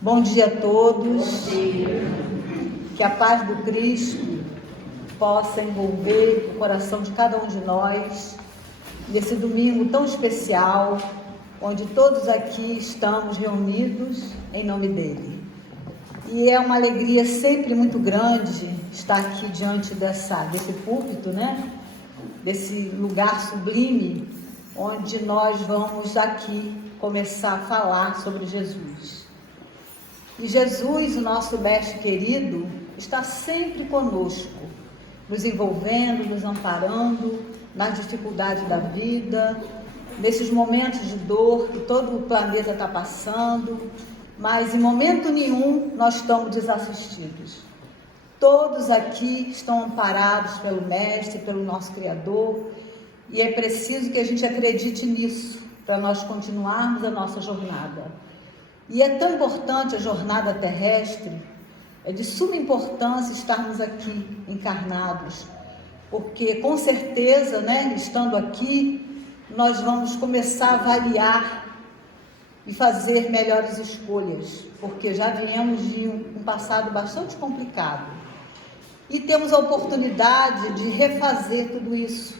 Bom dia a todos. Que a paz do Cristo possa envolver o coração de cada um de nós nesse domingo tão especial, onde todos aqui estamos reunidos em nome dele. E é uma alegria sempre muito grande estar aqui diante desse púlpito, né? Desse lugar sublime, onde nós vamos aqui começar a falar sobre Jesus. E Jesus, o nosso mestre querido, está sempre conosco, nos envolvendo, nos amparando nas dificuldades da vida, nesses momentos de dor que todo o planeta está passando, mas em momento nenhum nós estamos desassistidos. Todos aqui estão amparados pelo Mestre, pelo nosso Criador, e é preciso que a gente acredite nisso, para nós continuarmos a nossa jornada. E é tão importante a jornada terrestre, é de suma importância estarmos aqui encarnados, porque com certeza, né, estando aqui, nós vamos começar a avaliar e fazer melhores escolhas, porque já viemos de um passado bastante complicado. E temos a oportunidade de refazer tudo isso,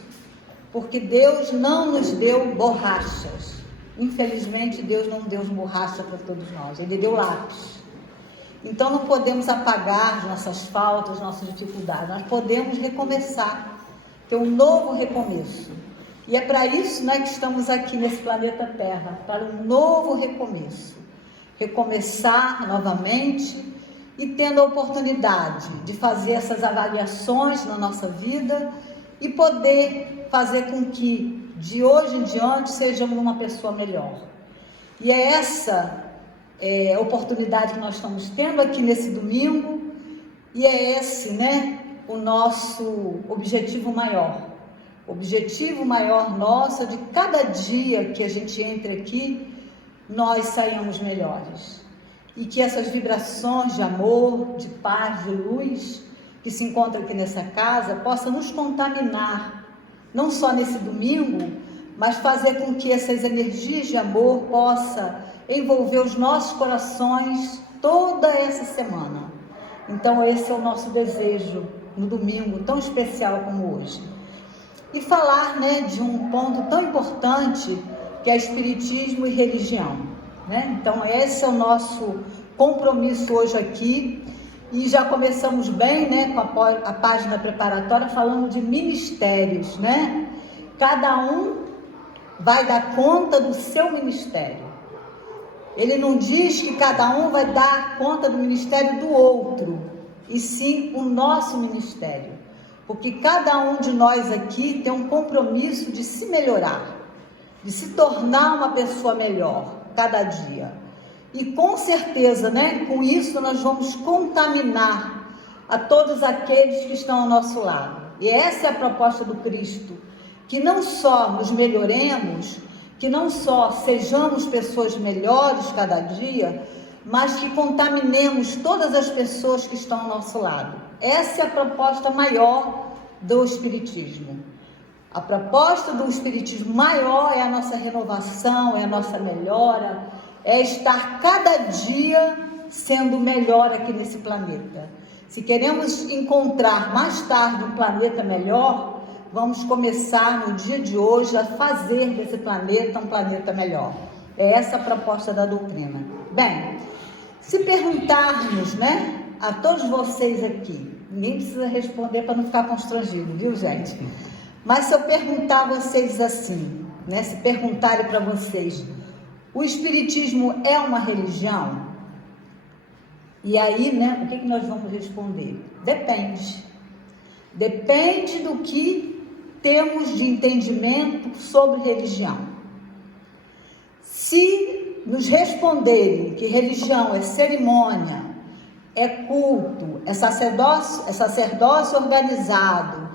porque Deus não nos deu borrachas. Infelizmente, Deus não deu borracha para todos nós, Ele deu lápis. Então, não podemos apagar nossas faltas, nossas dificuldades, nós podemos recomeçar, ter um novo recomeço. E é para isso, né, que estamos aqui nesse planeta Terra, para um novo recomeço. Recomeçar novamente e tendo a oportunidade de fazer essas avaliações na nossa vida e poder fazer com que de hoje em diante sejamos uma pessoa melhor. E é essa oportunidade que nós estamos tendo aqui nesse domingo, e é esse, né, o nosso objetivo maior. O objetivo maior nosso é de cada dia que a gente entra aqui, nós saímos melhores. E que essas vibrações de amor, de paz, de luz, que se encontram aqui nessa casa, possam nos contaminar, não só nesse domingo, mas fazer com que essas energias de amor possam envolver os nossos corações toda essa semana. Então esse é o nosso desejo no domingo tão especial como hoje. E falar, né, de um ponto tão importante que é espiritismo e religião, né? Então esse é o nosso compromisso hoje aqui. E já começamos bem, né, com a página preparatória falando de ministérios, né? Cada um vai dar conta do seu ministério. Ele não diz que cada um vai dar conta do ministério do outro, e sim o nosso ministério. Porque cada um de nós aqui tem um compromisso de se melhorar, de se tornar uma pessoa melhor cada dia. E com certeza, né, com isso nós vamos contaminar a todos aqueles que estão ao nosso lado. E essa é a proposta do Cristo, que não só nos melhoremos, que não só sejamos pessoas melhores cada dia, mas que contaminemos todas as pessoas que estão ao nosso lado. Essa é a proposta maior do Espiritismo. A proposta do Espiritismo maior é a nossa renovação, é a nossa melhora, é estar cada dia sendo melhor aqui nesse planeta. Se queremos encontrar mais tarde um planeta melhor, vamos começar no dia de hoje a fazer desse planeta um planeta melhor. É essa a proposta da doutrina. Bem, se perguntarmos, né, a todos vocês aqui, ninguém precisa responder para não ficar constrangido, viu, gente? Mas se eu perguntar a vocês assim, né, se perguntarem para vocês, o Espiritismo é uma religião? E aí, né, o que nós vamos responder? Depende. Depende do que temos de entendimento sobre religião. Se nos responderem que religião é cerimônia, é culto, é sacerdócio organizado,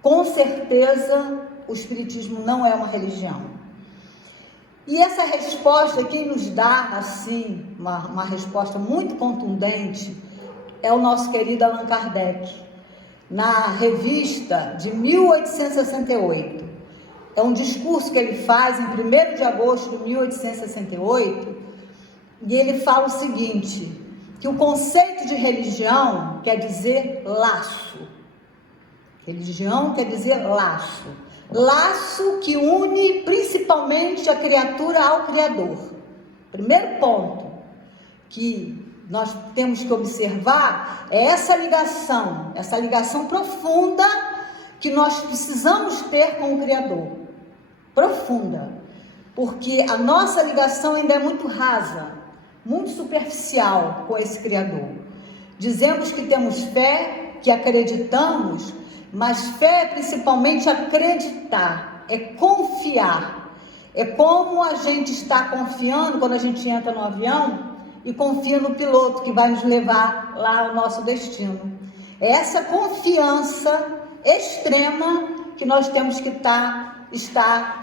com certeza o Espiritismo não é uma religião. E essa resposta, quem nos dá, assim, uma resposta muito contundente, é o nosso querido Allan Kardec, na revista de 1868. É um discurso que ele faz em 1º de agosto de 1868, e ele fala o seguinte, que o conceito de religião quer dizer laço. Religião quer dizer laço. Laço que une principalmente a criatura ao Criador. Primeiro ponto que nós temos que observar é essa ligação profunda que nós precisamos ter com o Criador. Profunda. Porque a nossa ligação ainda é muito rasa, muito superficial com esse Criador. Dizemos que temos fé, que acreditamos, mas fé é principalmente acreditar, é confiar. É como a gente está confiando quando a gente entra no avião e confia no piloto que vai nos levar lá ao nosso destino. É essa confiança extrema que nós temos que estar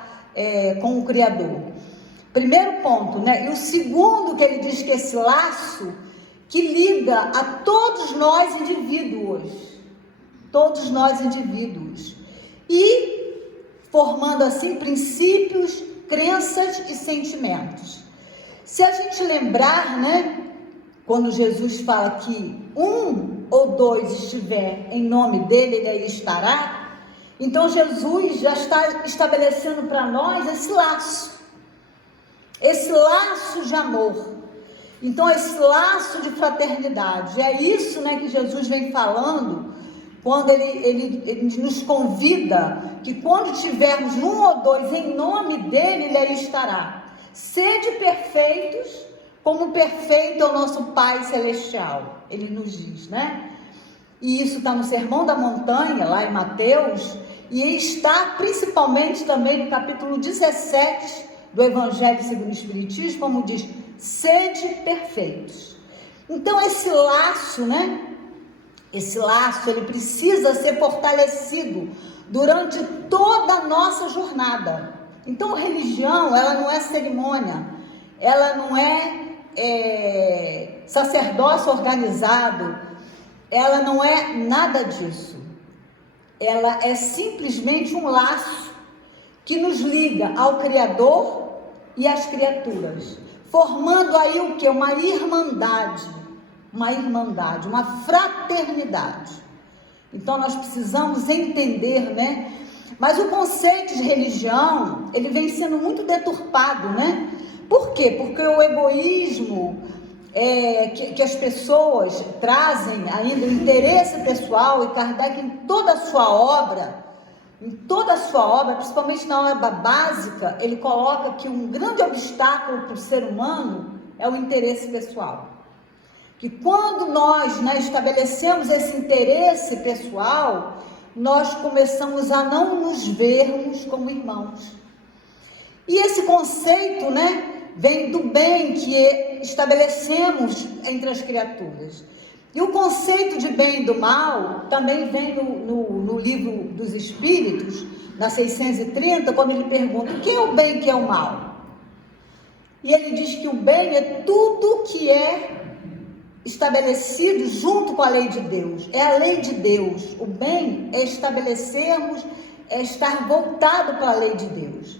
com o Criador. Primeiro ponto, né? E o segundo que ele diz que esse laço que liga a todos nós indivíduos. Todos nós indivíduos. E formando assim princípios, crenças e sentimentos. Se a gente lembrar, né? Quando Jesus fala que 1 ou 2 estiver em nome dele, ele aí estará. Então Jesus já está estabelecendo para nós esse laço de amor. Então esse laço de fraternidade, é isso, né, que Jesus vem falando quando ele nos convida que quando tivermos 1 ou 2 em nome dele, ele aí estará. Sede perfeitos, como perfeito é o nosso Pai Celestial, ele nos diz, né? E isso está no Sermão da Montanha, lá em Mateus, e está principalmente também no capítulo 17 do Evangelho segundo o Espiritismo, como diz, sede perfeitos. Então esse laço, né? Esse laço, ele precisa ser fortalecido durante toda a nossa jornada. Então, a religião, ela não é cerimônia, ela não é sacerdócio organizado, ela não é nada disso. Ela é simplesmente um laço que nos liga ao Criador e às criaturas, formando aí o quê? Uma irmandade, uma fraternidade. Então nós precisamos entender, né? Mas o conceito de religião, ele vem sendo muito deturpado, né? Por quê? Porque o egoísmo que as pessoas trazem ainda, o interesse pessoal, e Kardec em toda a sua obra, principalmente na obra básica, ele coloca que um grande obstáculo para o ser humano é o interesse pessoal. Que quando nós, né, estabelecemos esse interesse pessoal, nós começamos a não nos vermos como irmãos. E esse conceito, né, vem do bem que estabelecemos entre as criaturas. E o conceito de bem e do mal também vem no livro dos Espíritos, na 630, quando ele pergunta o que é o bem e o que é o mal. E ele diz que o bem é tudo que é estabelecido junto com a lei de Deus, é a lei de Deus. O bem é estabelecermos, é estar voltado para a lei de Deus.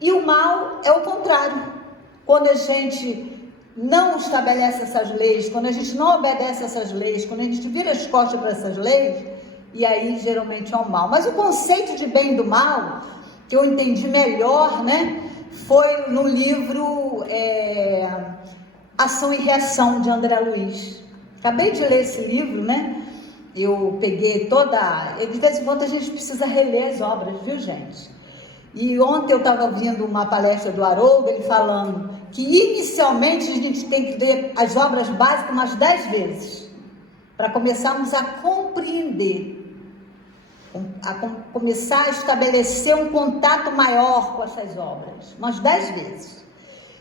E o mal é o contrário. Quando a gente não estabelece essas leis, quando a gente não obedece essas leis, quando a gente vira as costas para essas leis, e aí geralmente é o mal. Mas o conceito de bem e do mal, que eu entendi melhor, né, foi no livro Ação e Reação, de André Luiz. Acabei de ler esse livro, né? Eu peguei de vez em quando a gente precisa reler as obras, viu, gente? E ontem eu estava ouvindo uma palestra do Haroldo, ele falando que inicialmente a gente tem que ler as obras básicas umas 10 vezes, para começarmos a compreender, começar a estabelecer um contato maior com essas obras, umas 10 vezes.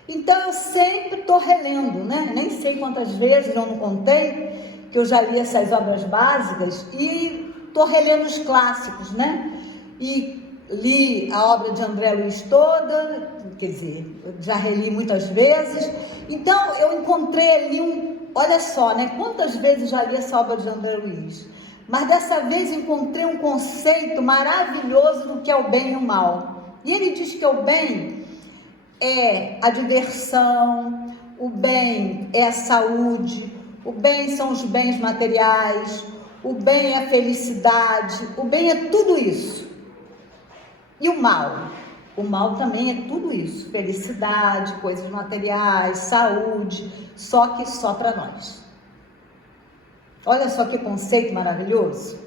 Então eu sempre estou relendo, né? Nem sei quantas vezes, eu não contei, que eu já li essas obras básicas, e estou relendo os clássicos, né? E li a obra de André Luiz toda, quer dizer, eu já reli muitas vezes. Então eu encontrei ali olha só, né? Quantas vezes já li essa obra de André Luiz, mas dessa vez encontrei um conceito maravilhoso do que é o bem e o mal. E ele diz que o bem é a diversão, o bem é a saúde, o bem são os bens materiais, o bem é a felicidade, o bem é tudo isso. E o mal? O mal também é tudo isso, felicidade, coisas materiais, saúde, só que só para nós. Olha só que conceito maravilhoso.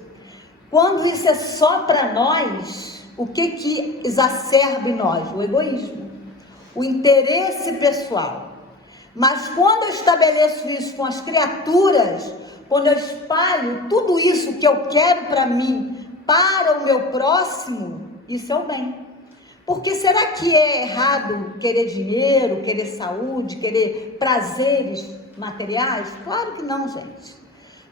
Quando isso é só para nós, o que exacerba em nós? O egoísmo, o interesse pessoal. Mas quando eu estabeleço isso com as criaturas, quando eu espalho tudo isso que eu quero para mim, para o meu próximo, isso é o bem. Porque será que é errado querer dinheiro, querer saúde, querer prazeres materiais? Claro que não, gente.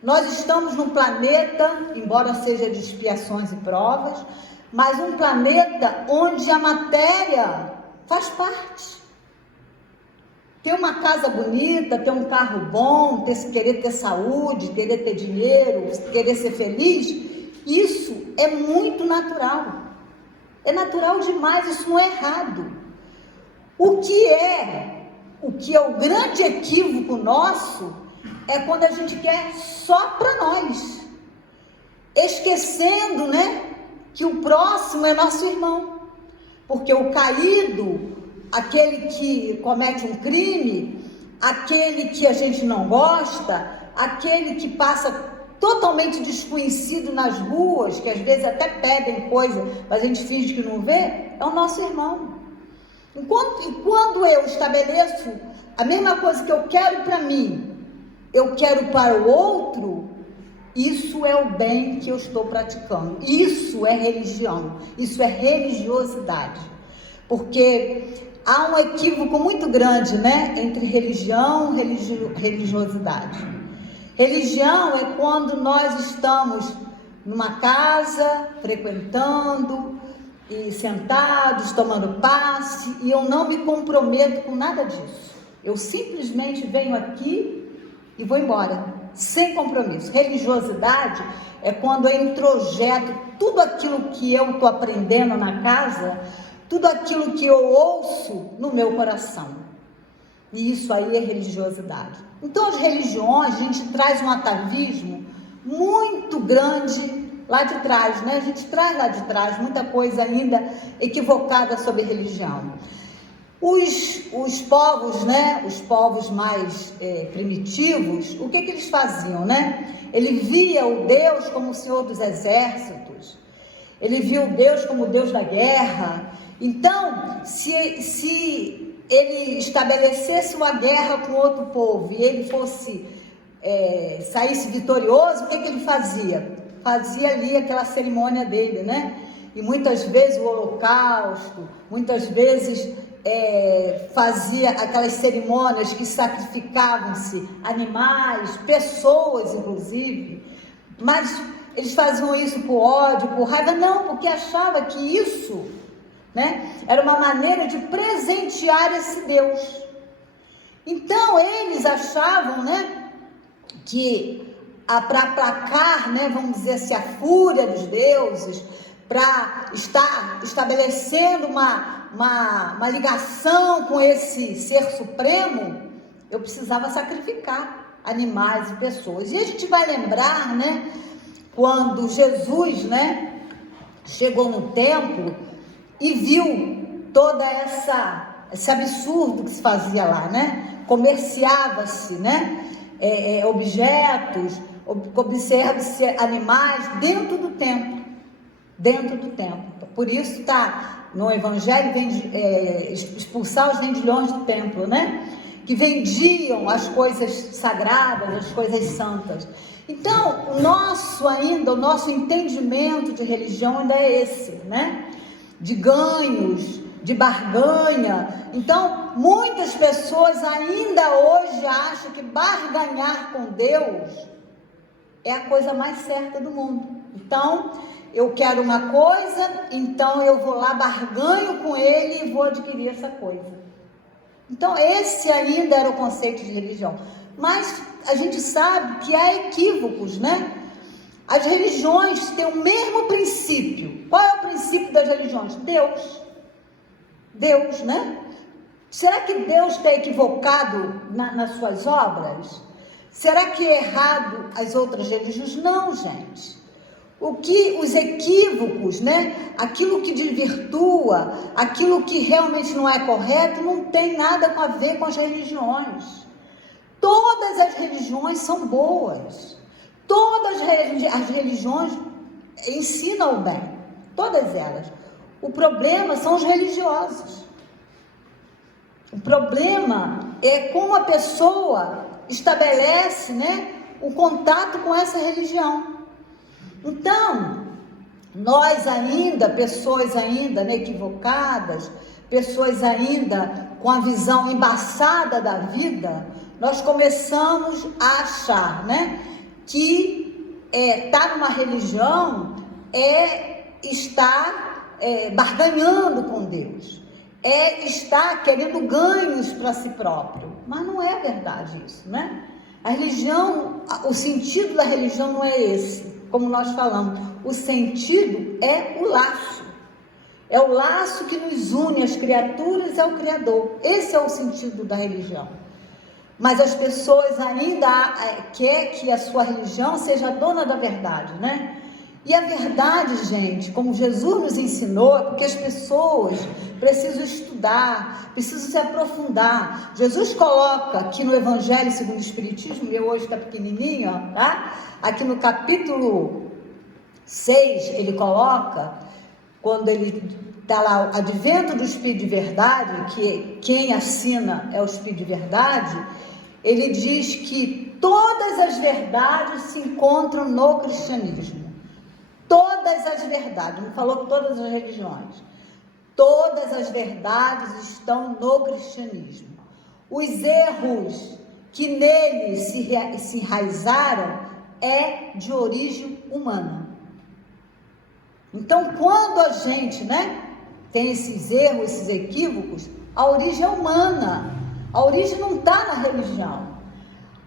Nós estamos num planeta, embora seja de expiações e provas, mas um planeta onde a matéria faz parte. Ter uma casa bonita, ter um carro bom, querer ter saúde, querer ter dinheiro, querer ser feliz, isso é muito natural. É natural demais, isso não é errado. O que é o grande equívoco nosso é quando a gente quer só para nós, esquecendo, que o próximo é nosso irmão, porque o caído, aquele que comete um crime, aquele que a gente não gosta, aquele que passa totalmente desconhecido nas ruas, que às vezes até pedem coisa, mas a gente finge que não vê, é o nosso irmão. E quando eu estabeleço a mesma coisa que eu quero para mim, eu quero para o outro, isso é o bem que eu estou praticando. Isso é religião, isso é religiosidade. Porque há um equívoco muito grande, entre religião e religiosidade. Religião é quando nós estamos numa casa, frequentando e sentados, tomando passe, e eu não me comprometo com nada disso. Eu simplesmente venho aqui e vou embora, sem compromisso. Religiosidade é quando eu introjeto tudo aquilo que eu estou aprendendo na casa, tudo aquilo que eu ouço no meu coração. E isso aí é religiosidade. Então, as religiões, a gente traz um atavismo muito grande lá de trás, A gente traz lá de trás muita coisa ainda equivocada sobre religião. Os povos, os povos mais primitivos, o que eles faziam, Ele via o Deus como o Senhor dos Exércitos, ele via o Deus como o Deus da guerra. Então, se ele estabelecesse uma guerra com outro povo e ele saísse vitorioso, o que ele fazia? Fazia ali aquela cerimônia dele, E muitas vezes o holocausto, muitas vezes fazia aquelas cerimônias que sacrificavam-se animais, pessoas inclusive, mas eles faziam isso por ódio, por raiva? Não, porque achava que isso, era uma maneira de presentear esse Deus. Então eles achavam, que para aplacar, vamos dizer assim, a fúria dos deuses, para estar estabelecendo uma ligação com esse ser supremo, eu precisava sacrificar animais e pessoas. E a gente vai lembrar, quando Jesus, chegou no templo e viu toda esse absurdo que se fazia lá, Comerciava-se, objetos, observa-se animais dentro do templo. Por isso está no Evangelho, expulsar os vendilhões do templo, Que vendiam as coisas sagradas, as coisas santas. Então, o nosso entendimento de religião ainda é esse, De ganhos, de barganha. Então, muitas pessoas ainda hoje acham que barganhar com Deus é a coisa mais certa do mundo. Então, eu quero uma coisa, então eu vou lá, barganho com ele e vou adquirir essa coisa. Então, esse ainda era o conceito de religião. Mas a gente sabe que há equívocos, As religiões têm o mesmo princípio. Qual é o princípio das religiões? Deus, Será que Deus está equivocado nas suas obras? Será que é errado as outras religiões? Não, gente. Os equívocos, né? Aquilo que desvirtua, aquilo que realmente não é correto, não tem nada a ver com as religiões. Todas as religiões são boas. Todas as religiões ensinam o bem. Todas elas. O problema são os religiosos. O problema é como a pessoa estabelece, né, o contato com essa religião. Então, nós ainda, pessoas ainda, né, equivocadas, pessoas ainda com a visão embaçada da vida, nós começamos a achar, né, que estar numa religião é estar barganhando com Deus, é estar querendo ganhos para si próprio, mas não é verdade isso, né? A religião, o sentido da religião não é esse, como nós falamos. O sentido é o laço. É o laço que nos une às criaturas e ao Criador. Esse é o sentido da religião. Mas as pessoas ainda querem que a sua religião seja dona da verdade, né? E a verdade, gente, como Jesus nos ensinou, é porque as pessoas precisam estudar, precisam se aprofundar. Jesus coloca aqui no Evangelho segundo o Espiritismo, meu hoje está pequenininho, ó, tá? Aqui no capítulo 6, ele coloca, quando ele está lá, o advento do Espírito de Verdade, que quem assina é o Espírito de Verdade, ele diz que todas as verdades se encontram no cristianismo. Todas as verdades, não falou que todas as religiões, todas as verdades estão no cristianismo. Os erros que nele se enraizaram é de origem humana. Então, quando a gente, né, tem esses erros, esses equívocos, a origem é humana. A origem não está na religião.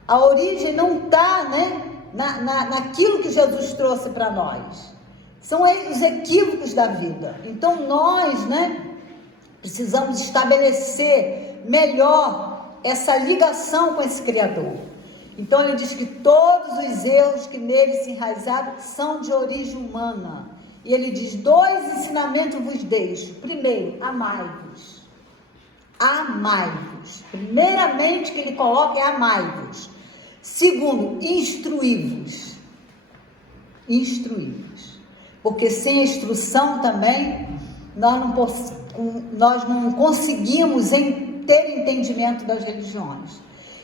A origem não está, né, naquilo que Jesus trouxe para nós. São os equívocos da vida. Então nós, né, precisamos estabelecer melhor essa ligação com esse Criador. Então ele diz que todos os erros que nele se enraizaram são de origem humana. E ele diz: 2 ensinamentos vos deixo. Primeiro, amai-vos. Amai-vos. Primeiramente que ele coloca é amai-vos. Segundo, instruí-vos. Instruí-vos. Porque sem a instrução também, nós não conseguimos ter entendimento das religiões.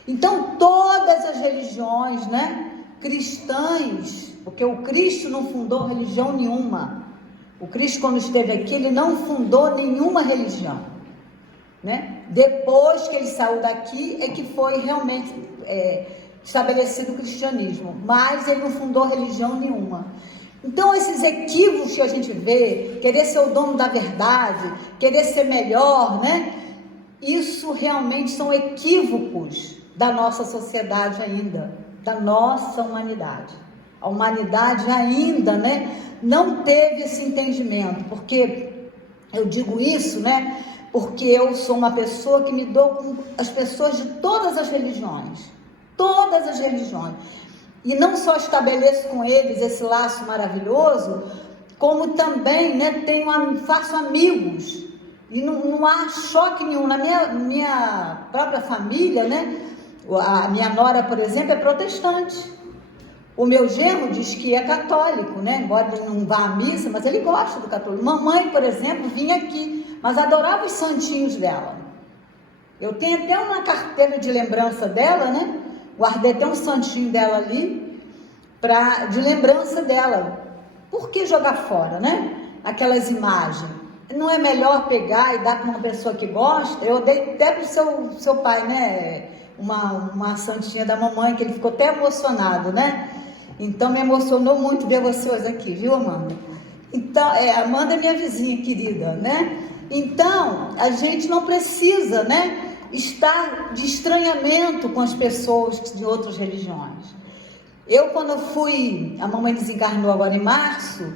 Então, todas as religiões, né, cristãs, porque o Cristo não fundou religião nenhuma. O Cristo, quando esteve aqui, ele não fundou nenhuma religião, né? Depois que ele saiu daqui, é que foi realmente estabelecido o cristianismo, mas ele não fundou religião nenhuma. Então, esses equívocos que a gente vê, querer ser o dono da verdade, querer ser melhor, né? Isso realmente são equívocos da nossa sociedade ainda, da nossa humanidade. A humanidade ainda, né, não teve esse entendimento, porque eu digo isso, né, porque eu sou uma pessoa que me dou com as pessoas de todas as religiões, e não só estabeleço com eles esse laço maravilhoso, como também, né, faço amigos, e não há choque nenhum. Na minha própria família, né, a minha nora, por exemplo, é protestante. O meu genro diz que é católico, né? Embora ele não vá à missa, mas ele gosta do católico. Mamãe, por exemplo, vinha aqui, mas adorava os santinhos dela. Eu tenho até uma carteira de lembrança dela, né? Guardei até um santinho dela ali, de lembrança dela. Por que jogar fora, né? Aquelas imagens. Não é melhor pegar e dar para uma pessoa que gosta? Eu dei até para o seu pai, né? Uma santinha da mamãe, que ele ficou até emocionado, né? Então me emocionou muito ver vocês aqui, viu, Amanda? Então, Amanda é minha vizinha querida, né? Então, a gente não precisa, né, estar de estranhamento com as pessoas de outras religiões. Eu, quando a mamãe desencarnou agora em março,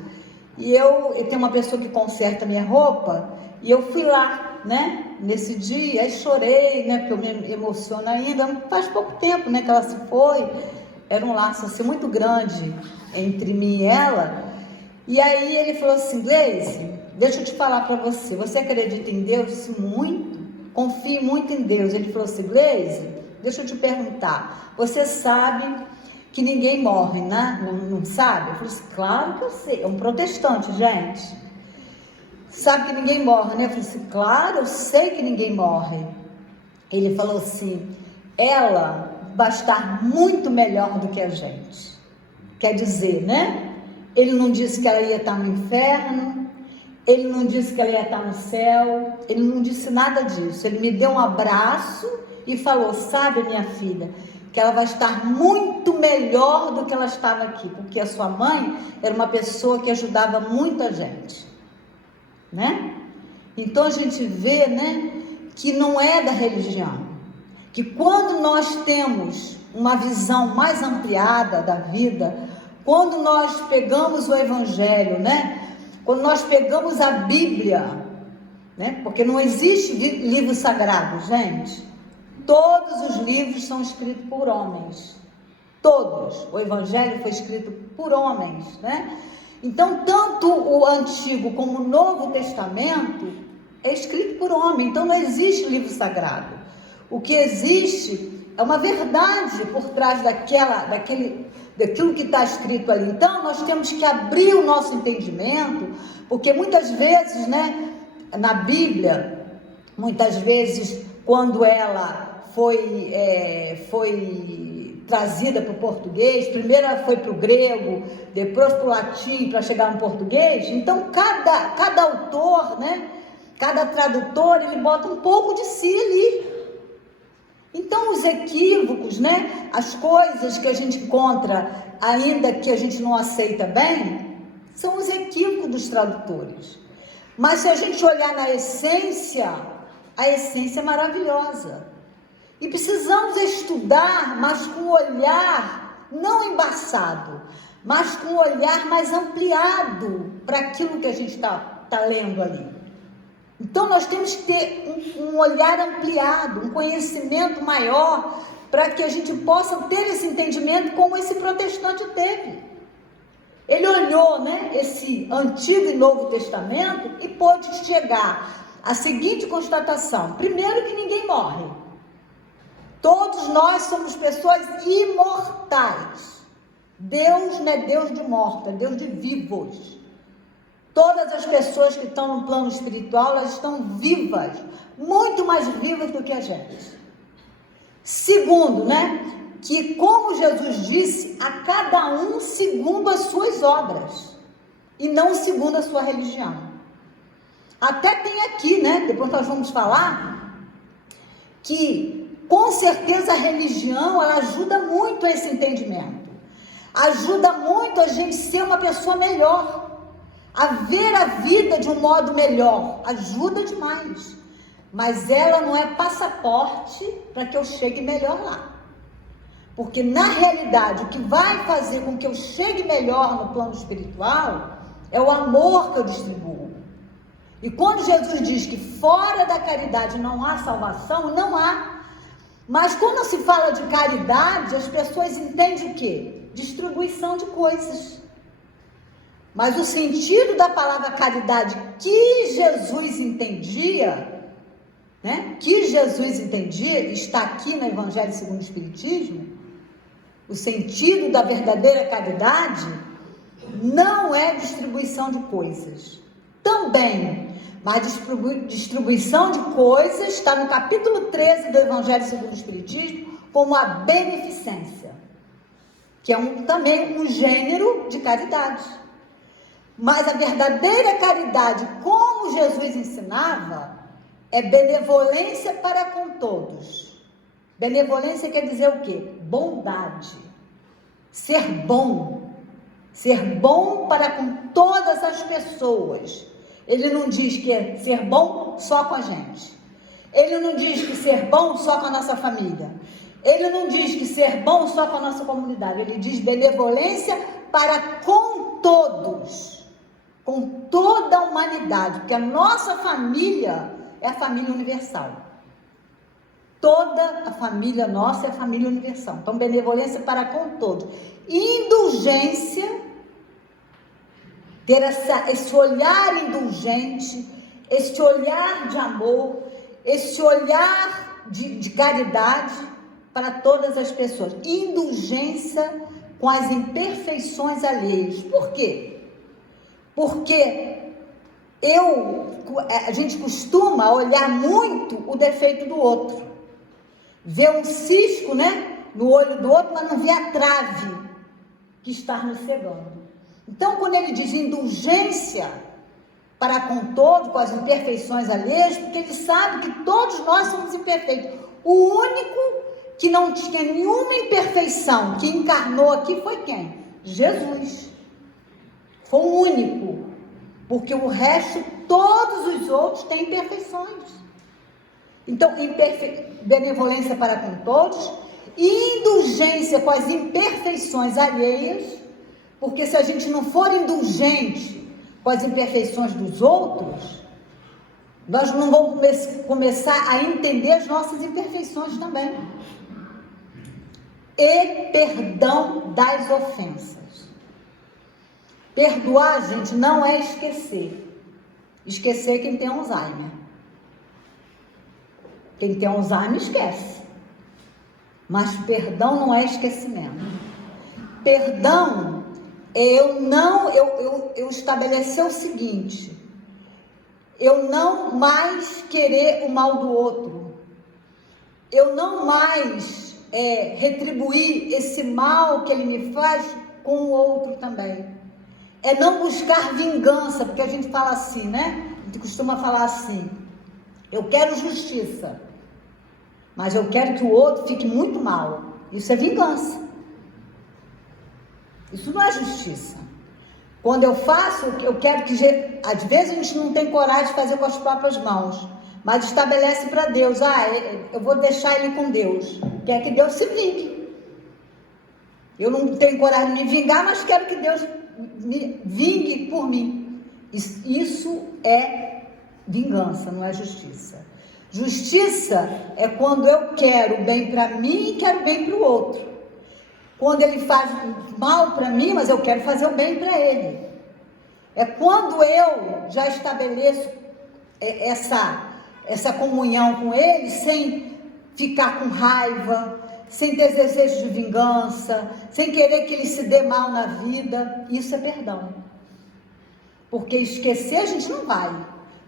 e eu tenho uma pessoa que conserta minha roupa, e eu fui lá, né, nesse dia, aí chorei, né, porque eu me emociono ainda, faz pouco tempo, né, que ela se foi, era um laço assim muito grande entre mim e ela, e aí ele falou assim, Gleice, deixa eu te falar para você, você acredita em Deus? Muito, confie muito em Deus. Ele falou assim, Gleice, deixa eu te perguntar, você sabe que ninguém morre, né? Não sabe? Eu falei assim, claro que eu sei, é um protestante, gente. Sabe que ninguém morre, né? Eu falei assim, claro, eu sei que ninguém morre. Ele falou assim, ela vai estar muito melhor do que a gente. Quer dizer, né? Ele não disse que ela ia estar no inferno, ele não disse que ela ia estar no céu, ele não disse nada disso. Ele me deu um abraço e falou, sabe, minha filha, que ela vai estar muito melhor do que ela estava aqui, porque a sua mãe era uma pessoa que ajudava muita gente, né? Então a gente vê, né, que não é da religião, que quando nós temos uma visão mais ampliada da vida, quando nós pegamos o Evangelho, né, quando nós pegamos a Bíblia, né, porque não existe livro sagrado, gente. Todos os livros são escritos por homens. Todos. O Evangelho foi escrito por homens, né? Então, tanto o Antigo como o Novo Testamento é escrito por homem. Então, não existe livro sagrado. O que existe é uma verdade por trás daquilo que está escrito ali. Então, nós temos que abrir o nosso entendimento, porque muitas vezes, né, na Bíblia, muitas vezes, quando ela foi trazida para o português, primeiro ela foi para o grego, depois para o latim, para chegar no português. Então, cada autor, né, cada tradutor, ele bota um pouco de si ali. Então, os equívocos, né, as coisas que a gente encontra, ainda que a gente não aceita bem, são os equívocos dos tradutores. Mas se a gente olhar na essência, a essência é maravilhosa. E precisamos estudar, mas com um olhar não embaçado, mas com um olhar mais ampliado para aquilo que a gente está lendo ali. Então, nós temos que ter um olhar ampliado, um conhecimento maior, para que a gente possa ter esse entendimento como esse protestante teve. Ele olhou, né, esse Antigo e Novo Testamento e pôde chegar à seguinte constatação. Primeiro, que ninguém morre. Todos nós somos pessoas imortais. Deus não é Deus de mortos, é Deus de vivos. Todas as pessoas que estão no plano espiritual, elas estão vivas, muito mais vivas do que a gente. Segundo, né, que como Jesus disse, a cada um segundo as suas obras, e não segundo a sua religião. Até tem aqui, né, depois nós vamos falar, que com certeza a religião, ela ajuda muito a esse entendimento. Ajuda muito a gente ser uma pessoa melhor, a ver a vida de um modo melhor. Ajuda demais. Mas ela não é passaporte para que eu chegue melhor lá. Porque na realidade, o que vai fazer com que eu chegue melhor no plano espiritual é o amor que eu distribuo. E quando Jesus diz que fora da caridade não há salvação, não há. Mas quando se fala de caridade, as pessoas entendem o quê? Distribuição de coisas. Mas o sentido da palavra caridade que Jesus entendia, né? Que Jesus entendia, está aqui no Evangelho segundo o Espiritismo. O sentido da verdadeira caridade não é distribuição de coisas. Também. Mas distribuição de coisas está no capítulo 13 do Evangelho segundo o Espiritismo, como a beneficência, que é também um gênero de caridade. Mas a verdadeira caridade, como Jesus ensinava, é benevolência para com todos. Benevolência quer dizer o quê? Bondade. Ser bom. Ser bom para com todas as pessoas. Ele não diz que é ser bom só com a gente. Ele não diz que ser bom só com a nossa família. Ele não diz que ser bom só com a nossa comunidade. Ele diz benevolência para com todos. Com toda a humanidade. Porque a nossa família é a família universal. Toda a família nossa é a família universal. Então, benevolência para com todos. Indulgência, ter esse olhar indulgente, esse olhar de amor, esse olhar de caridade para todas as pessoas. Indulgência com as imperfeições alheias. Por quê? Porque a gente costuma olhar muito o defeito do outro. Ver um cisco, né, no olho do outro, mas não ver a trave que está nos cegando. Então, quando ele diz indulgência para com todos, com as imperfeições alheias, porque ele sabe que todos nós somos imperfeitos. O único que não tinha nenhuma imperfeição, que encarnou aqui, foi quem? Jesus. Foi o único. Porque o resto, todos os outros têm imperfeições. Então, benevolência para com todos, e indulgência com as imperfeições alheias, porque se a gente não for indulgente com as imperfeições dos outros, nós não vamos começar a entender as nossas imperfeições também. E perdão das ofensas. Perdoar, gente, não é esquecer. Esquecer quem tem Alzheimer. Quem tem Alzheimer esquece. Mas perdão não é esquecimento. Perdão é eu estabelecer o seguinte: eu não mais querer o mal do outro. Eu não mais retribuir esse mal que ele me faz com o outro também. É não buscar vingança, porque a gente fala assim, né? A gente costuma falar assim: eu quero justiça, mas eu quero que o outro fique muito mal. Isso é vingança. Isso não é justiça. Quando eu faço, eu quero que... Às vezes a gente não tem coragem de fazer com as próprias mãos, mas estabelece para Deus: eu vou deixar ele com Deus. Quer que Deus se vingue. Eu não tenho coragem de me vingar, mas quero que Deus me vingue por mim. Isso é vingança, não é justiça. Justiça é quando eu quero bem para mim e quero bem para o outro. Quando ele faz mal para mim, mas eu quero fazer o bem para ele. É quando eu já estabeleço essa comunhão com ele, sem ficar com raiva, sem ter desejo de vingança, sem querer que ele se dê mal na vida. Isso é perdão. Porque esquecer a gente não vai.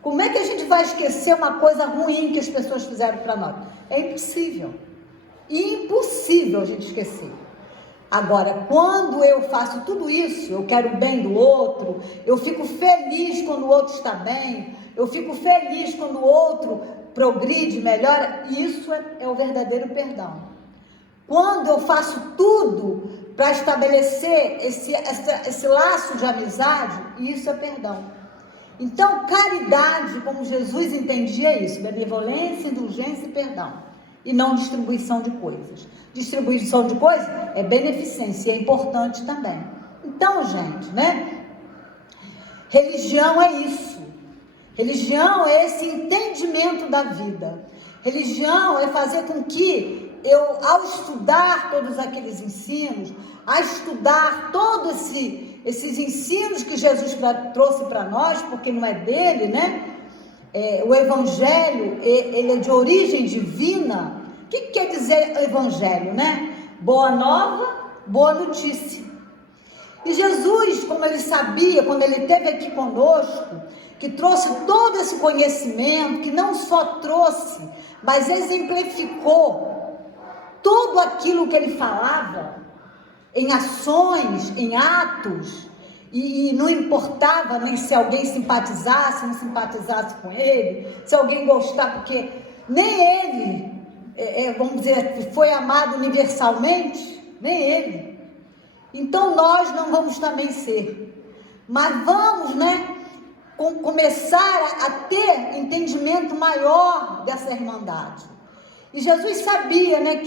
Como é que a gente vai esquecer uma coisa ruim que as pessoas fizeram para nós? É impossível. Impossível a gente esquecer. Agora, quando eu faço tudo isso, eu quero o bem do outro, eu fico feliz quando o outro está bem, eu fico feliz quando o outro progride, melhora, isso é o verdadeiro perdão. Quando eu faço tudo para estabelecer esse laço de amizade, isso é perdão. Então, caridade, como Jesus entendia isso: benevolência, indulgência e perdão. E não distribuição de coisas. Distribuição de coisas é beneficência, é importante também. Então, gente, né? Religião é isso. Religião é esse entendimento da vida. Religião é fazer com que eu, ao estudar todos aqueles ensinos, a estudar todos esses ensinos que Jesus trouxe para nós, porque não é dele, né? O Evangelho, ele é de origem divina. O que quer dizer Evangelho, né? Boa nova, boa notícia. E Jesus, como ele sabia, quando ele esteve aqui conosco, que trouxe todo esse conhecimento, que não só trouxe, mas exemplificou tudo aquilo que ele falava, em ações, em atos, e não importava nem se alguém simpatizasse, não simpatizasse com ele, se alguém gostar, porque nem ele, vamos dizer, foi amado universalmente, nem ele. Então nós não vamos também ser, mas vamos, né, começar a ter entendimento maior dessa irmandade. E Jesus sabia, né,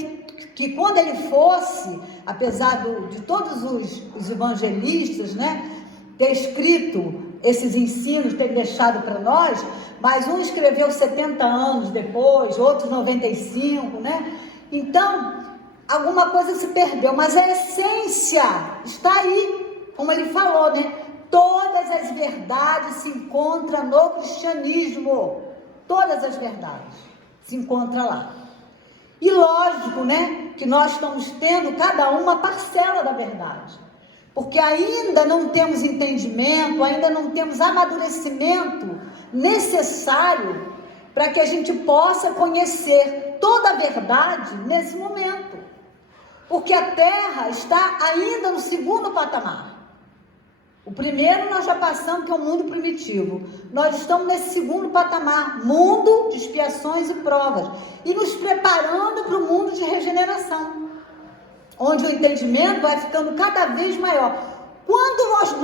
que quando ele fosse, apesar de todos os evangelistas, né, ter escrito esses ensinos, ter deixado para nós, mas um escreveu 70 anos depois, outros 95, né? Então, alguma coisa se perdeu, mas a essência está aí, como ele falou, né? Todas as verdades se encontram no cristianismo, todas as verdades se encontram lá. E lógico, né, que nós estamos tendo cada uma parcela da verdade, porque ainda não temos entendimento, ainda não temos amadurecimento necessário para que a gente possa conhecer toda a verdade nesse momento, porque a Terra está ainda no segundo patamar. O primeiro nós já passamos, que é o mundo primitivo. Nós estamos nesse segundo patamar, mundo de expiações e provas, e nos preparando para o mundo de regeneração, onde o entendimento vai ficando cada vez maior. Quando nós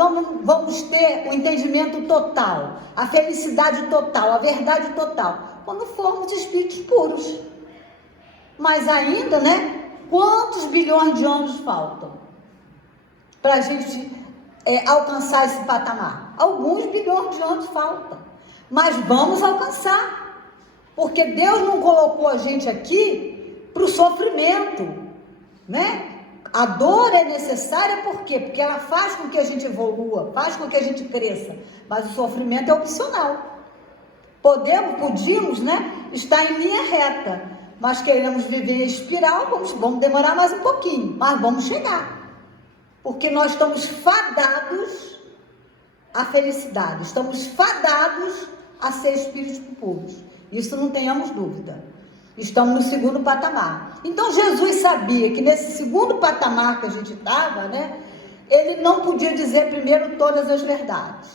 vamos ter o entendimento total, a felicidade total, a verdade total? Quando formos espíritos puros. Mas ainda, né? Quantos bilhões de anos faltam para a gente alcançar esse patamar? Alguns bilhões de anos faltam, mas vamos alcançar, porque Deus não colocou a gente aqui para o sofrimento, né? A dor é necessária por quê? Porque ela faz com que a gente evolua, faz com que a gente cresça, mas o sofrimento é opcional. Podíamos, né, estar em linha reta, mas queremos viver em espiral, vamos demorar mais um pouquinho, mas vamos chegar. Porque nós estamos fadados à felicidade, estamos fadados a ser espíritos puros. Isso não tenhamos dúvida. Estamos no segundo patamar. Então Jesus sabia que nesse segundo patamar que a gente estava, né, ele não podia dizer primeiro todas as verdades.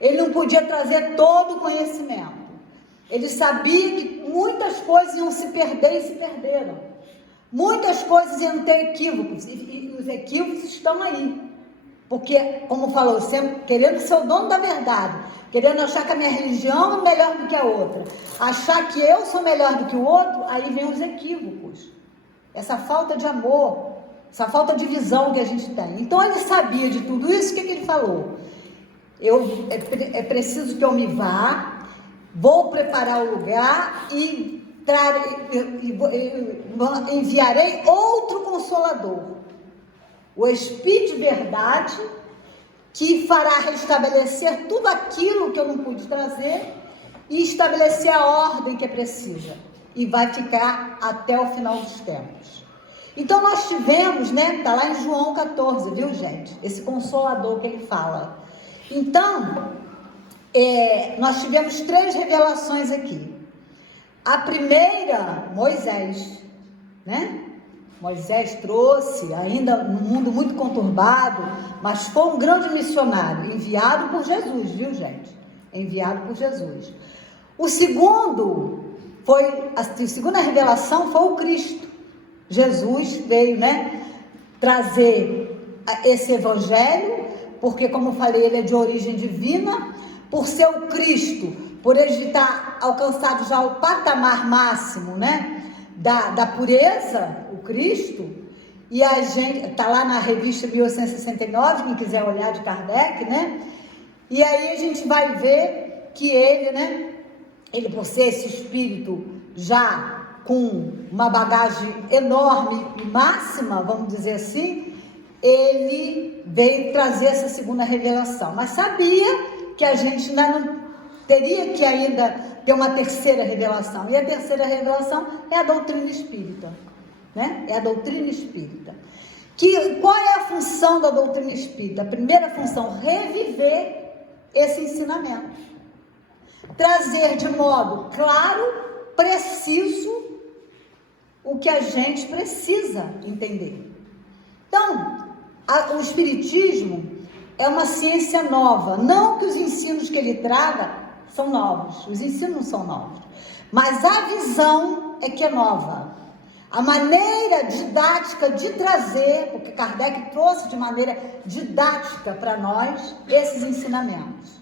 Ele não podia trazer todo o conhecimento. Ele sabia que muitas coisas iam se perder e se perderam. Muitas coisas iam ter equívocos, e os equívocos estão aí. Porque, como falou, sempre querendo ser o dono da verdade, querendo achar que a minha religião é melhor do que a outra, achar que eu sou melhor do que o outro, aí vem os equívocos. Essa falta de amor, essa falta de visão que a gente tem. Então ele sabia de tudo isso, o que ele falou? É preciso que eu me vá, vou preparar o lugar e enviarei outro Consolador, o Espírito de verdade, que fará restabelecer tudo aquilo que eu não pude trazer e estabelecer a ordem que é precisa, e vai ficar até o final dos tempos. Então nós tivemos, né, tá lá em João 14, viu gente, esse Consolador que ele fala. Então nós tivemos 3 revelações aqui. A primeira, Moisés, né? Moisés trouxe, ainda num mundo muito conturbado, mas foi um grande missionário, enviado por Jesus, viu gente? Enviado por Jesus. A segunda revelação foi o Cristo. Jesus veio, né, trazer esse evangelho, porque, como eu falei, ele é de origem divina, por ser o Cristo, por ele estar alcançado já o patamar máximo, né, da pureza, o Cristo. E a gente está lá na revista 1869, quem quiser olhar, de Kardec, né? E aí a gente vai ver que ele, né, ele, por ser esse espírito já com uma bagagem enorme e máxima, vamos dizer assim, ele veio trazer essa segunda revelação, mas sabia que a gente ainda não teria que ainda ter uma terceira revelação, e a terceira revelação é a doutrina espírita, né? É a doutrina espírita. Qual é a função da doutrina espírita? A primeira função, reviver esse ensinamento, trazer de modo claro, preciso, o que a gente precisa entender. Então, o espiritismo é uma ciência nova, não que os ensinos que ele traga são novos, os ensinos não são novos, mas a visão é que é nova. A maneira didática de trazer, porque Kardec trouxe de maneira didática para nós esses ensinamentos.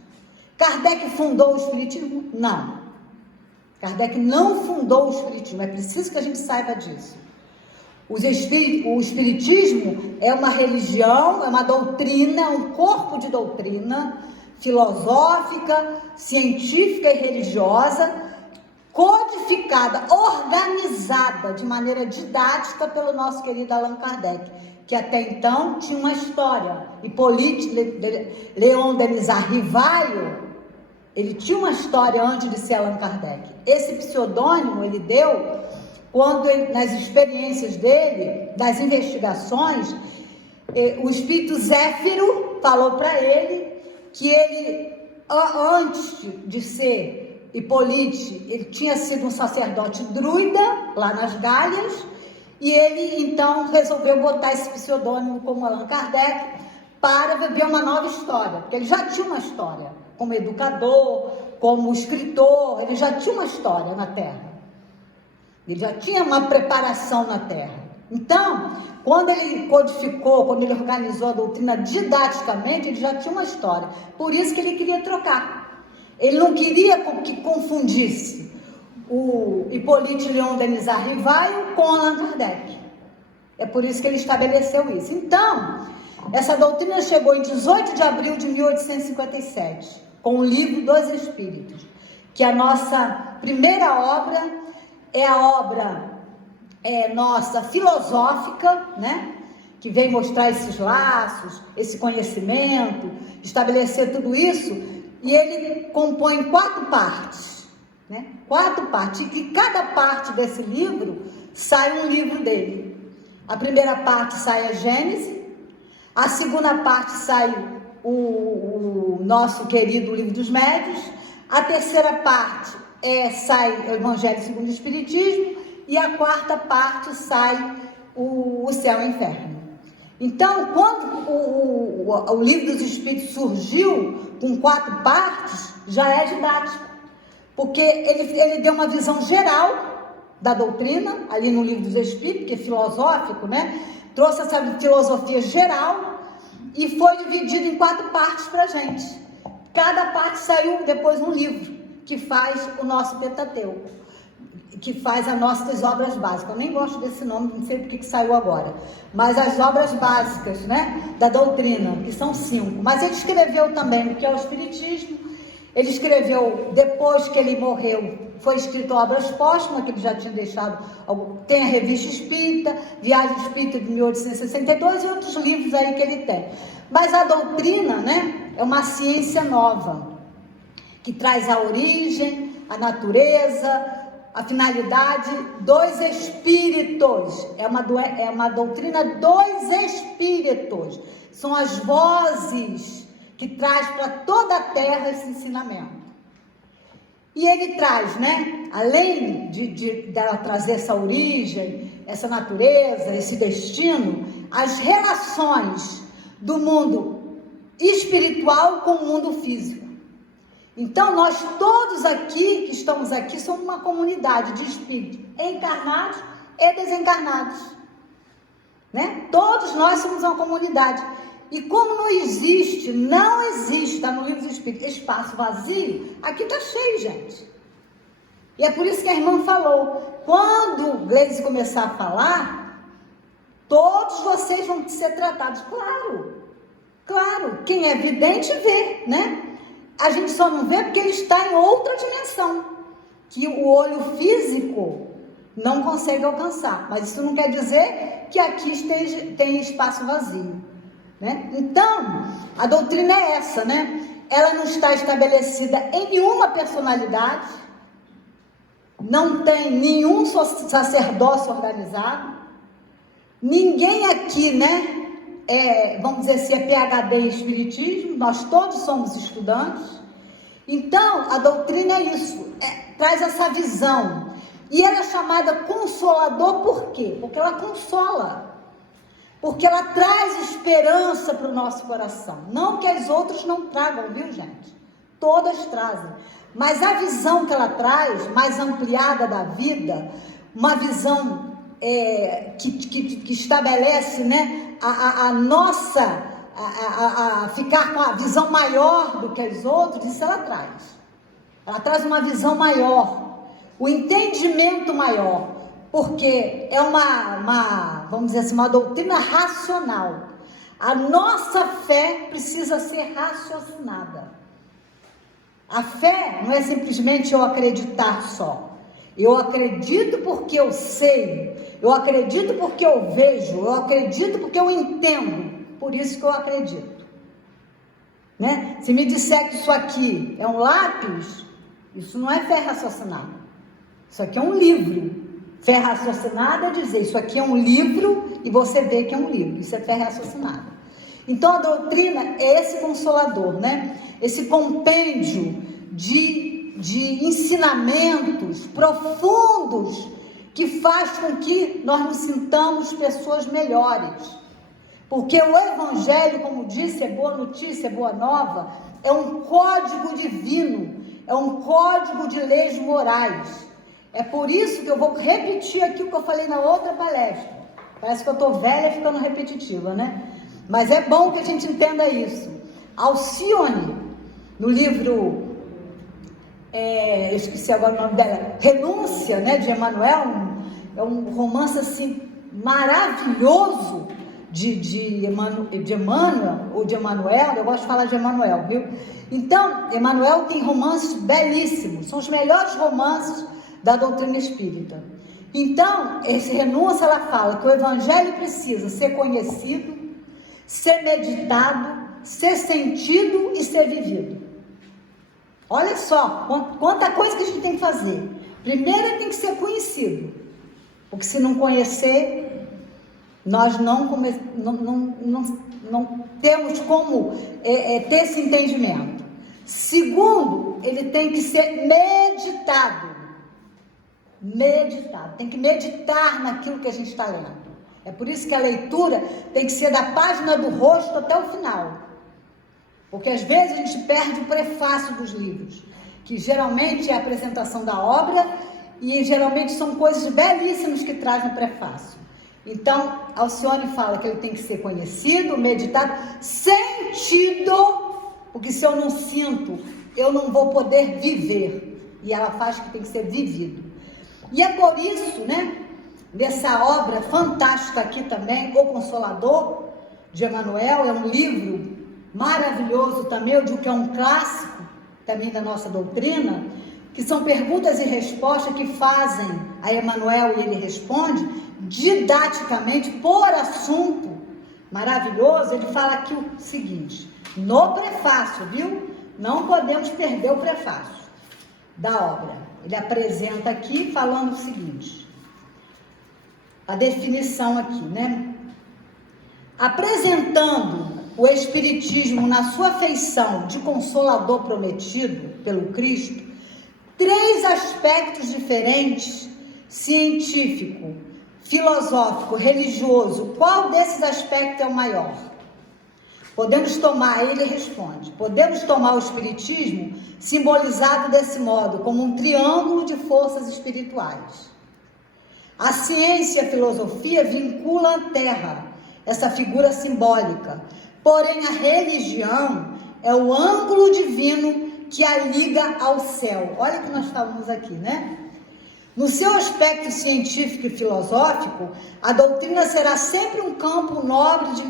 Kardec fundou o espiritismo? Não. Kardec não fundou o espiritismo, é preciso que a gente saiba disso. O espiritismo é uma religião, é uma doutrina, um corpo de doutrina, filosófica, científica e religiosa, codificada, organizada de maneira didática pelo nosso querido Allan Kardec, que até então tinha uma história. Hippolyte Léon Denis Rivaio, ele tinha uma história antes de ser Allan Kardec. Esse pseudônimo ele deu quando, nas experiências dele, das investigações, o espírito Zéfiro falou para ele que ele, antes de ser Hippolyte, ele tinha sido um sacerdote druida lá nas Gálias, e ele então resolveu botar esse pseudônimo como Allan Kardec para viver uma nova história, porque ele já tinha uma história como educador, como escritor, ele já tinha uma história na Terra, ele já tinha uma preparação na Terra. Então, quando ele codificou, quando ele organizou a doutrina didaticamente, ele já tinha uma história. Por isso que ele queria trocar. Ele não queria que confundisse o Hippolyte Léon Denis Rivaio com Allan Kardec. É por isso que ele estabeleceu isso. Então, essa doutrina chegou em 18 de abril de 1857, com o Livro dos Espíritos, que a nossa primeira obra é a obra nossa filosófica, né? Que vem mostrar esses laços, esse conhecimento, estabelecer tudo isso, e ele compõe 4 partes, né? 4 partes, e que cada parte desse livro sai um livro dele. A primeira parte sai a Gênese, a segunda parte sai o nosso querido Livro dos Médiuns, a terceira parte sai o Evangelho segundo o Espiritismo, e a quarta parte sai o Céu e o Inferno. Então, quando o Livro dos Espíritos surgiu com 4 partes, já é didático, porque ele deu uma visão geral da doutrina, ali no Livro dos Espíritos, que é filosófico, né? Trouxe essa filosofia geral e foi dividido em 4 partes para a gente. Cada parte saiu depois um livro, que faz o nosso Pentateuco, que faz as nossas obras básicas. Eu nem gosto desse nome, não sei porque que saiu agora, mas as obras básicas, né, da doutrina, que são 5. Mas ele escreveu também o que é o Espiritismo. Ele escreveu, depois que ele morreu, foi escrito obras póstumas, que ele já tinha deixado. Tem a Revista Espírita, Viagem Espírita de 1862 e outros livros aí que ele tem. Mas a doutrina, né, é uma ciência nova, que traz a origem, a natureza, a finalidade dos espíritos. É uma doutrina dos espíritos. São as vozes que traz para toda a Terra esse ensinamento. E ele traz, né, além dela trazer essa origem, essa natureza, esse destino, as relações do mundo espiritual com o mundo físico. Então, nós todos aqui, que estamos aqui, somos uma comunidade de espíritos encarnados e desencarnados, né? Todos nós somos uma comunidade. E como não existe, está no Livro dos Espíritos, espaço vazio, aqui está cheio, gente. E é por isso que a irmã falou, quando Gleise começar a falar, todos vocês vão ser tratados. Claro, quem é vidente vê, né? A gente só não vê porque ele está em outra dimensão, que o olho físico não consegue alcançar. Mas isso não quer dizer que aqui tem espaço vazio, né? Então, a doutrina é essa, né? Ela não está estabelecida em nenhuma personalidade, não tem nenhum sacerdócio organizado, ninguém aqui, né? Vamos dizer assim, é PhD em Espiritismo, nós todos somos estudantes. Então, a doutrina é isso, traz essa visão. E ela é chamada consolador por quê? Porque ela consola, porque ela traz esperança para o nosso coração. Não que as outras não tragam, viu, gente? Todas trazem. Mas a visão que ela traz, mais ampliada da vida, uma visão que estabelece, né, a nossa, ficar com a visão maior do que as outras, isso ela traz. Ela traz uma visão maior, o entendimento maior, porque é vamos dizer assim, uma doutrina racional. A nossa fé precisa ser raciocinada. A fé não é simplesmente eu acreditar só. Eu acredito porque eu sei, eu acredito porque eu vejo, eu acredito porque eu entendo, por isso que eu acredito. Né? Se me disser que isso aqui é um lápis, isso não é fé raciocinada. Isso aqui é um livro. Fé raciocinada é dizer, isso aqui é um livro e você vê que é um livro. Isso é fé raciocinada. Então a doutrina é esse consolador, né? Esse compêndio de ensinamentos profundos que faz com que nós nos sintamos pessoas melhores. Porque o Evangelho, como disse, é boa notícia, é boa nova, é um código divino, é um código de leis morais. É por isso que eu vou repetir aqui o que eu falei na outra palestra. Parece que eu estou velha ficando repetitiva, né? Mas é bom que a gente entenda isso. Alcione, no livro, eu esqueci agora o nome dela, Renúncia, né, de Emmanuel, é um romance assim maravilhoso de Emmanuel, ou de Emmanuel, eu gosto de falar de Emmanuel, viu? Então, Emmanuel tem romances belíssimos, são os melhores romances da doutrina espírita. Então, esse Renúncia, ela fala que o Evangelho precisa ser conhecido, ser meditado, ser sentido e ser vivido. Olha só, quanta coisa que a gente tem que fazer. Primeiro tem que ser conhecido, porque se não conhecer, nós não temos como ter esse entendimento. Segundo, ele tem que ser meditado. Tem que meditar naquilo que a gente está lendo. É por isso que a leitura tem que ser da página do rosto até o final. Porque às vezes a gente perde o prefácio dos livros, que geralmente é a apresentação da obra e geralmente são coisas belíssimas que traz no prefácio. Então, Alcione fala que ele tem que ser conhecido, meditado, sentido, porque se eu não sinto, eu não vou poder viver. E ela faz que tem que ser vivido. E é por isso, né, dessa obra fantástica aqui também, O Consolador, de Emmanuel, é um livro maravilhoso também, eu digo que é um clássico também da nossa doutrina, que são perguntas e respostas que fazem a Emmanuel e ele responde didaticamente por assunto maravilhoso. Ele fala aqui o seguinte, no prefácio, viu? Não podemos perder o prefácio da obra. Ele apresenta aqui falando o seguinte, a definição aqui, né? Apresentando o Espiritismo na sua feição de consolador prometido pelo Cristo, 3 aspectos diferentes, científico, filosófico, religioso, qual desses aspectos é o maior? Podemos tomar, ele responde, podemos tomar o Espiritismo simbolizado desse modo, como um triângulo de forças espirituais. A ciência e a filosofia vinculam a Terra, essa figura simbólica, porém a religião é o ângulo divino que a liga ao céu. Olha o que nós falamos aqui, né? No seu aspecto científico e filosófico, a doutrina será sempre um campo nobre de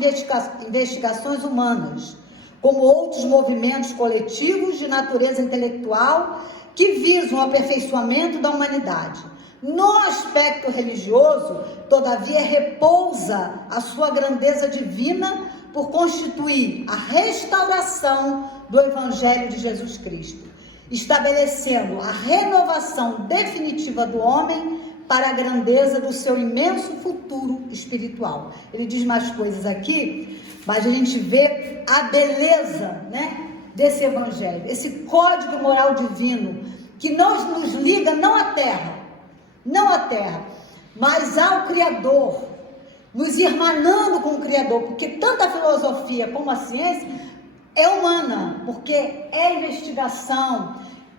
investigações humanas, como outros movimentos coletivos de natureza intelectual que visam o aperfeiçoamento da humanidade. No aspecto religioso, todavia, repousa a sua grandeza divina por constituir a restauração do Evangelho de Jesus Cristo, estabelecendo a renovação definitiva do homem para a grandeza do seu imenso futuro espiritual. Ele diz mais coisas aqui, mas a gente vê a beleza, né, desse Evangelho, esse código moral divino que nos liga não à Terra, mas ao Criador, nos irmanando com o Criador, porque tanto a filosofia como a ciência é humana, porque é investigação,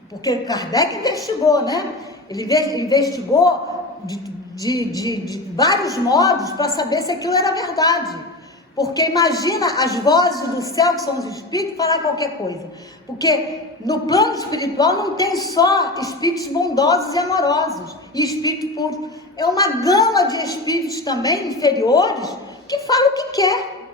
porque Kardec investigou, né? Ele investigou de vários modos para saber se aquilo era verdade. Porque imagina as vozes do céu, que são os espíritos, falar qualquer coisa. Porque no plano espiritual não tem só espíritos bondosos e amorosos e espíritos puros. É uma gama de espíritos também inferiores que falam o que quer.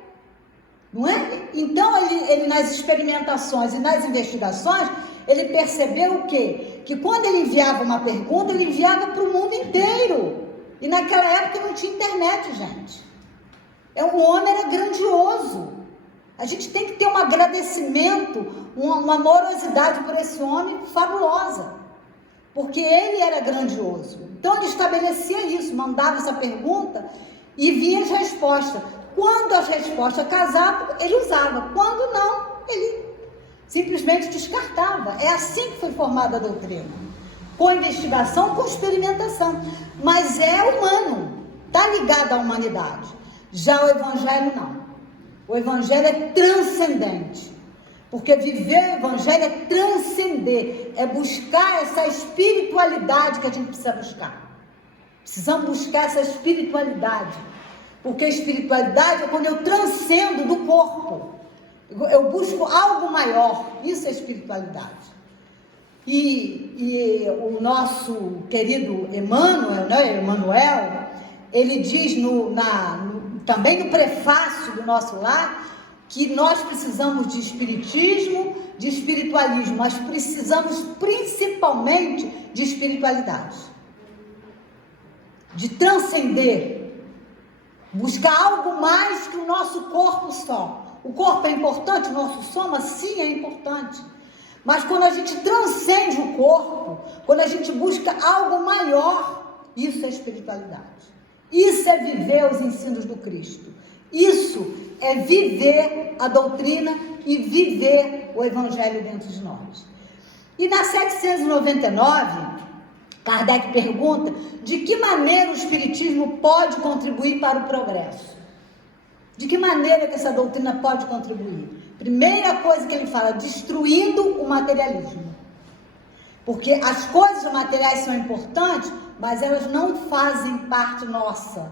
Não é? Então, ele nas experimentações e nas investigações, ele percebeu o quê? Que quando ele enviava uma pergunta, ele enviava para o mundo inteiro. E naquela época não tinha internet, gente. O homem era grandioso. A gente tem que ter um agradecimento, uma amorosidade por esse homem fabulosa. Porque ele era grandioso. Então ele estabelecia isso, mandava essa pergunta e vinha as respostas. Quando as respostas casavam, ele usava. Quando não, ele simplesmente descartava. É assim que foi formada a doutrina. Com investigação, com experimentação. Mas é humano, está ligado à humanidade. Já o Evangelho não. O Evangelho é transcendente. Porque viver o Evangelho é transcender, é buscar essa espiritualidade que a gente precisa buscar. Precisamos buscar essa espiritualidade. Porque a espiritualidade é quando eu transcendo do corpo. Eu busco algo maior. Isso é espiritualidade. E o nosso querido Emmanuel, né, Emmanuel, ele diz também no prefácio do nosso lar, que nós precisamos de espiritismo, de espiritualismo, mas precisamos principalmente de espiritualidade. De transcender, buscar algo mais que o nosso corpo só. O corpo é importante, o nosso soma, sim, é importante. Mas quando a gente transcende o corpo, quando a gente busca algo maior, isso é espiritualidade. Isso é viver os ensinos do Cristo. Isso é viver a doutrina e viver o Evangelho dentro de nós. E na 799, Kardec pergunta de que maneira o Espiritismo pode contribuir para o progresso. De que maneira que essa doutrina pode contribuir? Primeira coisa que ele fala, destruindo o materialismo. Porque as coisas materiais são importantes, mas elas não fazem parte nossa.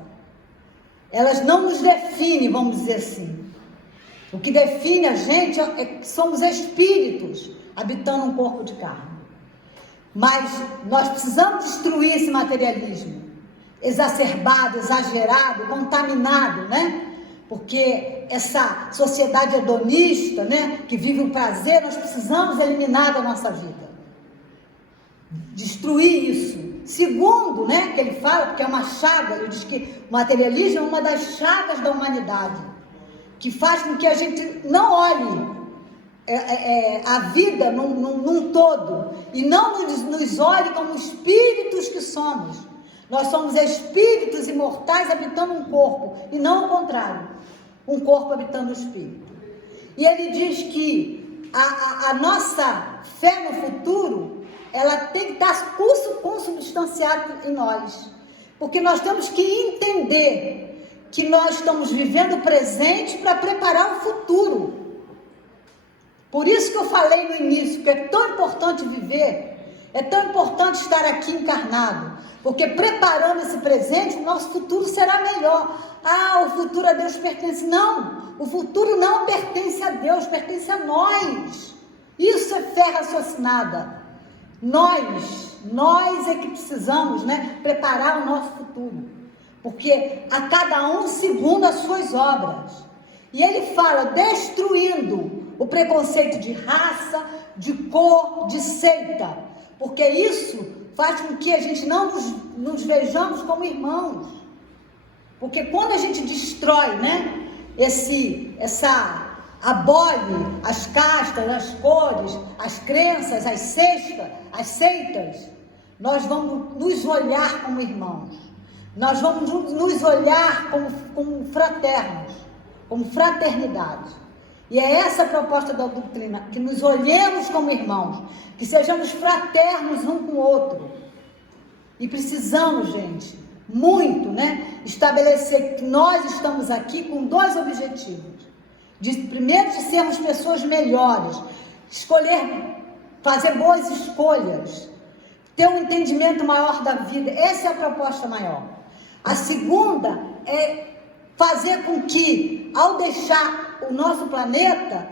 Elas não nos definem, vamos dizer assim. O que define a gente é que somos espíritos habitando um corpo de carne. Mas nós precisamos destruir esse materialismo exacerbado, exagerado, contaminado, né? Porque essa sociedade hedonista, né, que vive o prazer, nós precisamos eliminar da nossa vida. Destruir isso. Segundo, né, que ele fala, porque é uma chaga, ele diz que o materialismo é uma das chagas da humanidade, que faz com que a gente não olhe a vida num todo, e não nos olhe como espíritos que somos. Nós somos espíritos imortais habitando um corpo, e não o contrário, um corpo habitando o espírito. E ele diz que a nossa fé no futuro, ela tem que estar consubstanciada em nós, porque nós temos que entender que nós estamos vivendo o presente para preparar o futuro. Por isso que eu falei no início, que é tão importante viver, é tão importante estar aqui encarnado, porque preparando esse presente, o nosso futuro será melhor. Ah, o futuro a Deus pertence. Não, o futuro não pertence a Deus, pertence a nós. Isso é fé raciocinada. Nós é que precisamos, né, preparar o nosso futuro, porque a cada um segundo as suas obras. E ele fala, destruindo o preconceito de raça, de cor, de seita, porque isso faz com que a gente não nos vejamos como irmãos. Porque quando a gente destrói, né, abole as castas, as cores, as crenças, as seitas, nós vamos nos olhar como irmãos. Nós vamos nos olhar como fraternos, como fraternidade. E é essa a proposta da doutrina, que nos olhemos como irmãos, que sejamos fraternos um com o outro. E precisamos, gente, muito, né, estabelecer que nós estamos aqui com dois objetivos. Primeiro, de sermos pessoas melhores, fazer boas escolhas, ter um entendimento maior da vida. Essa é a proposta maior. A segunda é fazer com que, ao deixar o nosso planeta,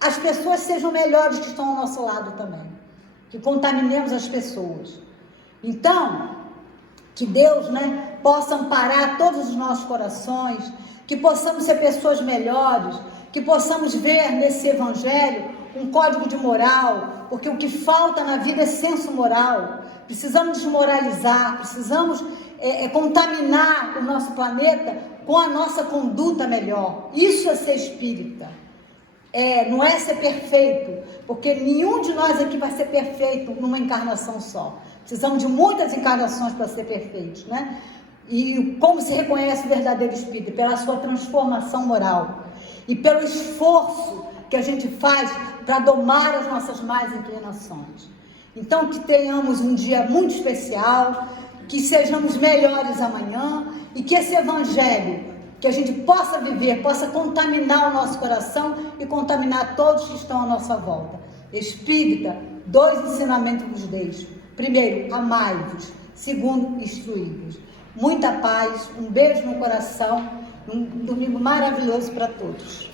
as pessoas sejam melhores que estão ao nosso lado também, que contaminemos as pessoas. Então, que Deus, né, possa amparar todos os nossos corações, que possamos ser pessoas melhores, que possamos ver nesse evangelho um código de moral, porque o que falta na vida é senso moral. Precisamos desmoralizar, precisamos contaminar o nosso planeta com a nossa conduta melhor. Isso é ser espírita. Não é ser perfeito, porque nenhum de nós aqui vai ser perfeito numa encarnação só. Precisamos de muitas encarnações para ser perfeitos, né? E como se reconhece o verdadeiro espírito? Pela sua transformação moral e pelo esforço que a gente faz para domar as nossas más inclinações. Então, que tenhamos um dia muito especial, que sejamos melhores amanhã e que esse evangelho, que a gente possa viver, possa contaminar o nosso coração e contaminar todos que estão à nossa volta. Espírita, 2 ensinamentos vos deixo. Primeiro, amai-vos. Segundo, instruí-vos. Muita paz, um beijo no coração, um domingo maravilhoso para todos.